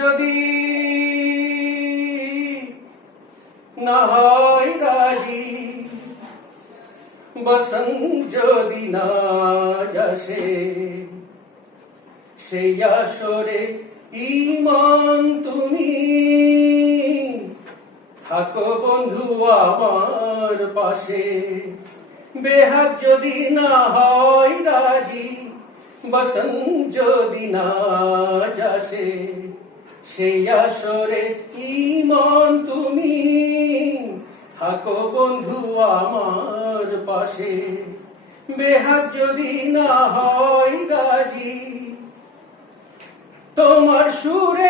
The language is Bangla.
যদি না হয় রাজি, বসন্ত যদি না যাসে, সেই আসরে ইমান তুমি থাকো বন্ধু আমার পাশে। বেহাত যদি না হয় রাজি, বসন্ত যদি না যাসে, সেই আসরে ইমান তুমি থাকো বন্ধু আমার পাশে। বেহাত যদি না হয় রাজি, তোমার সুরে